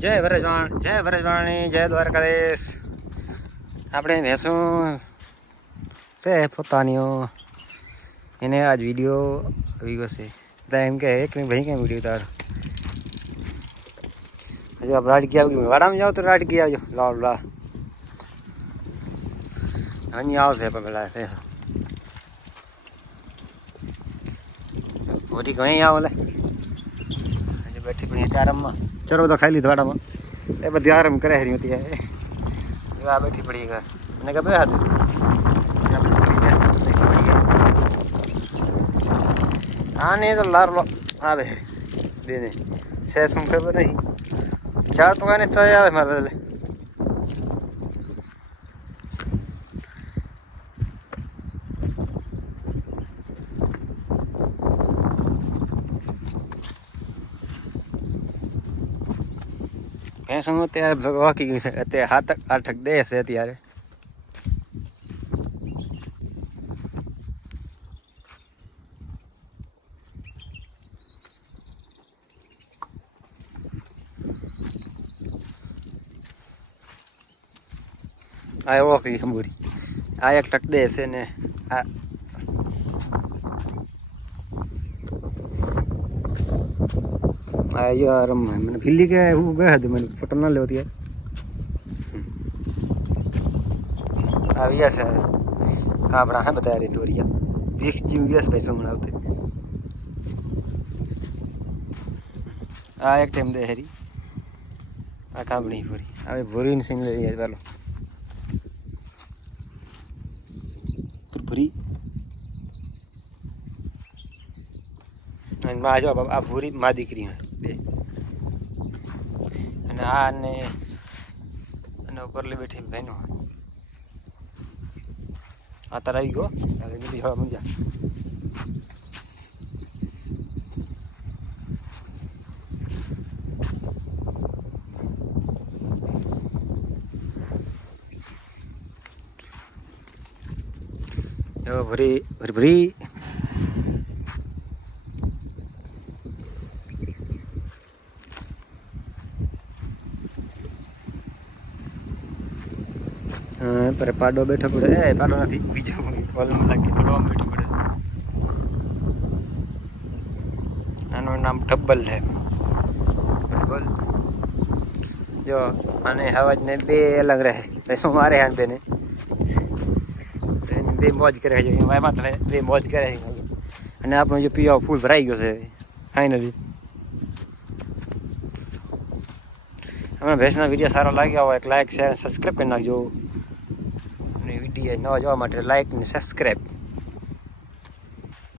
જય વરજવાણી, જય દ્વારકાધીશ. આપણે ભેંસું છે પોતાનીઓ, એને આજ વિડીયો આવી ગયો છે. બધા એમ કે એક ભાઈ કેમ વિડીયો તાર હજુ આપ રાડકી આવી ગયું. વાડામાં જાઓ તો રાડકી આવજો. લાવ લા અહીં આવશે પેલા મોટી કहीं આવો લે હજી બેઠી પણ આરામમાં. ચરો તો ખાઈ લીધું વાડામાં, એ બધી આરામ કરે હરી હતી. આ બેઠી પડી ગયા મને કે બે હતું હા નહીં તો લારલો આવે બેને છે શું ખબર નહીં. ચાર તો કાંઈ તો આવે મારે લે ભેંસું અત્યારે વાકી ગયું છે. અત્યારે 7-8 દે છે અત્યારે. આ વાકી ખંભુરી આ 1 ટક દે છે ને આ યાર મને ભીલી કે હું ગયા હતી. મને ફોટો ના લેવો ત્યારે આવ્યા છે કાપડા હે બધા ટોરિયા 20 જેવું વ્યસ ભાઈ શું આવતે. આ એક ટાઈમ દે હેરી આ કાપડી પૂરી હવે ભૂરીને સીન લઈ જાય પેલો ભૂરી અને માં જો આ ભૂરી માં દીકરી બે અને આ ને ઉપરલી બેઠી બહેનો આ તાર આવી ગયો. હવે બીજી હવા મજા ભરી ભરી ભરી પર પાડો બેઠો પડે. એ પાડો નથી બીજો કોલમ લાગી થોડો આમ બેઠો પડે. આનું નામ ડબ્બલ છે. બોલ જો આને અવાજ ને બે અલગ રહે. પૈસો મારે આને બેને બે મોજ કરે છે. એમાં બે મોજ કરે છે. અને આપણો જો પીવા ફૂલ ભરાઈ ગયો છે ફાઇનલી. હમણાં ભેંસના વિડીયો સારો લાગ્યા હોય એક લાઈક શેર સબસ્ક્રાઈબ કરી નાખજો. વિડીયો નવા જોવા માટે લાઈક અને સબસ્ક્રાઈબ.